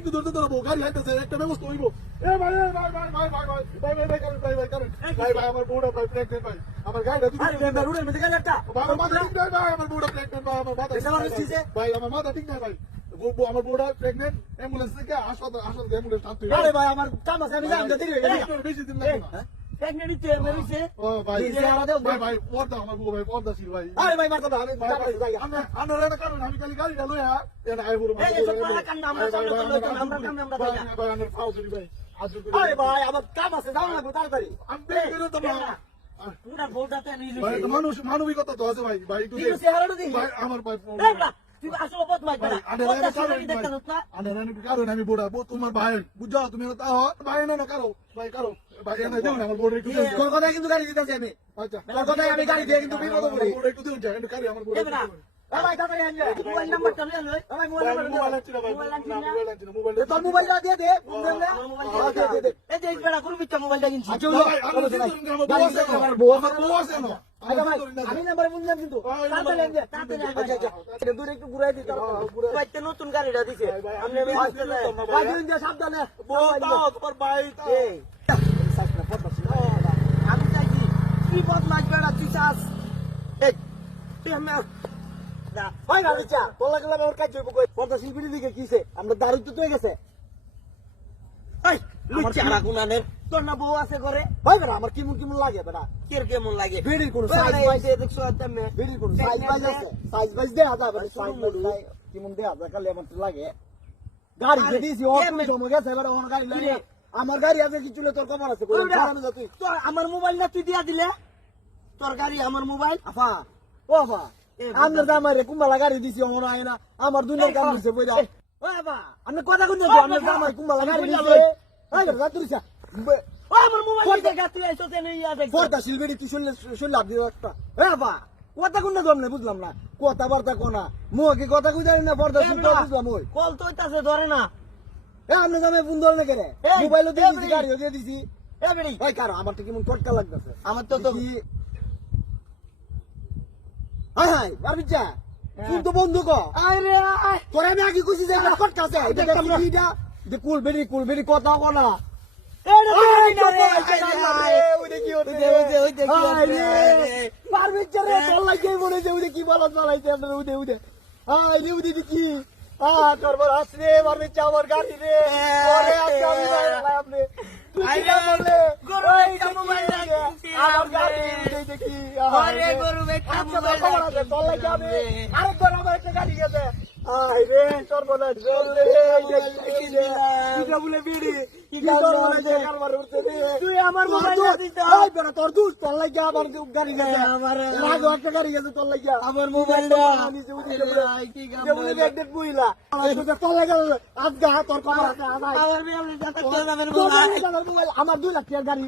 একটু ধরতে ধরবো গাড়ি হাইতেছে একটা ব্যবস্থা হইব এ ভাই ভাই আমার বউটা ভাই প্রেগনেন্ট ভাই আমার গাড়িটা রুডের মধ্যে গেলে একটা আমার মাথা ঠিক নাই ভাই আমার বউটা প্রেগনেন্ট ভাই আমার মাথা ভাই আমার মাথা ঠিক নাই ভাই আমার বউটা প্রেগনেন্ট অ্যাম্বুলেন্স থেকে হাসপাতাল অ্যাম্বুলেন্স টানতে আরে ভাই আমার কাম আছে আমি যাই বেশি দিন লাগে না প্রেগনেন্ট ইচ্ছে মেরিছে ও ভাই ভাই পর্দা আমার বউ ভাই পর্দা ছিল ভাই আরে ভাই মার কথা আমরা রেনা কারণ আমি খালি গাড়িটা লইয়া এনা আই বড় এই সব পালা কান্না আমরা সামনে আমরা কামে আমরা যাই ভাই আমার ফাউ করি ভাই আরে ভাই আমার কাম আছে যাও না তাড়াতাড়ি আমি বের করে তো পুরা বউটাতে নিয়ে ভাই মানুষ মানবিকতা তো আছে ভাই ভাই একটু তুই চেহারাটা দেখি ভাই আমার ভাই এই না তুই আসলে পথ মাই করা আমি বুড়া তোমার ভাই বুঝছো তুমি তাও ভাই না কারো ভাই কারো ভাই না দেও না আমার বড় একটু কলকাতা কিন্তু গাড়ি দিতেছি আমি আচ্ছা কলকাতায় আমি গাড়ি দিয়ে কিন্তু বিপদ পড়ি বড় একটু দেও যা একটু গাড়ি আমার বড় ভাই তাড়াতাড়ি আনবে মোবাইল নাম্বারটা নিয়ে লই ভাই মোবাইল আছে ভাই মোবাইল তোর মোবাইলটা দিয়ে দে ফোন দে এই যে বড় করে বিচ্ছা মোবাইলটা কিনছি ভাই আমার বউ আছে না আমি নাম্বার বুঝলাম কিন্তু তাড়াতাড়ি দূরে একটু ঘুরাই দিতে ভাই নতুন গাড়িটা দিছে আপনি ভাই দিন সাবধানে তোমার ভাই আমি চাইছি কি পথ মাছ বেড়া তুই চাস এই তুই আমি হয় না বিচ্ছা তোর লাগলে আমার কাজ হইব কই পর্দা শিল্পীর দিকে কিছে আমরা দারুদ তো হয়ে গেছে এই লুচ্চা রাগুনানের তোর না বউ আছে ঘরে ভাই বেড়া আমার কেমন কেমন লাগে বেড়া কেমন লাগে বেড়ির কোন সাইজ বাইজ দেখছো তুমি বেড়ির কোন সাইজ বাইজ আছে সাইজ বাইজ দে আদা মানে সাইজ বাইজ কেমন দে আদা কালে এমন লাগে গাড়ি যে দিছি ও তুমি জমা গেছে বেড়া ওর গাড়ি লাগে আমার গাড়ি আছে কিছু তোর খবর আছে কই জানো তুই তোর আমার মোবাইল না তুই দিয়া দিলে তোর গাড়ি আমার মোবাইল আফা ও আফা আমার দামারে কুম্বালা গাড়ি দিছি ওর আয় না আমার দুনিয়ার কাম হইছে বইরা ও আফা আমি কথা কইতে আমার দামারে কুম্বালা গাড়ি দিছে এই বেটা তুইছা ও আমার মোবাইল থেকে তুই আইছো তেনে ইয়া দেখ পর্দা শিলবেড়ি তুই শুনলে লাভ দিও একটা এ বাবা কথা কোন না জমলে বুঝলাম না কথা বার্তা কোনা মুখে কথা কই জানি না পর্দা শিলবে বুঝলাম ওই কল তো হইতাছে ধরে না এ আমনে জামে ফোন ধরে না কেরে মোবাইলও দিয়ে দিছি গাড়িও দিয়ে দিছি এ বেড়ি ভাই কারো আমার তো কেমন টটকা লাগতেছে আমার তো হাই হাই বারবিচা ফোন তো বন্ধ কর আরে তোরে আমি আগে কইছি যে টটকা আছে এটা এটা যে কুল বেড়ি কথা বলা কি বলা চালাইছে আপনার উদে কি করবার আসরে বারবিচা আমার গাড়ি রে আপনি গাড়ি গেছে রে সর্বনাশ বলে বিড়ি তুই আমার তোর দুষ তোর লাগিয়া আমার গাড়ি গেছে আমার একটা গাড়ি গেছে তোর লাগিয়া আমার মোবাইলটা বুঝলা তোর লাগে আজকে তোর খবর আছে আমার 2 লাখ টাকার গাড়ি